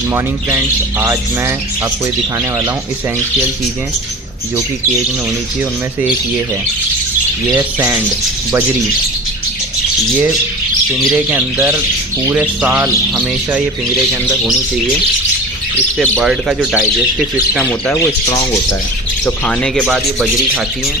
Good morning friends. आज मैं आपको ये दिखाने वाला हूँ इसेंशियल चीज़ें जो कि केज में होनी चाहिए। उनमें से एक ये है सैंड, बजरी। ये पिंजरे के अंदर पूरे साल हमेशा ये पिंजरे के अंदर होनी चाहिए। इससे बर्ड का जो डाइजेस्टिव सिस्टम होता है वो स्ट्रांग होता है। तो खाने के बाद ये बजरी खाती हैं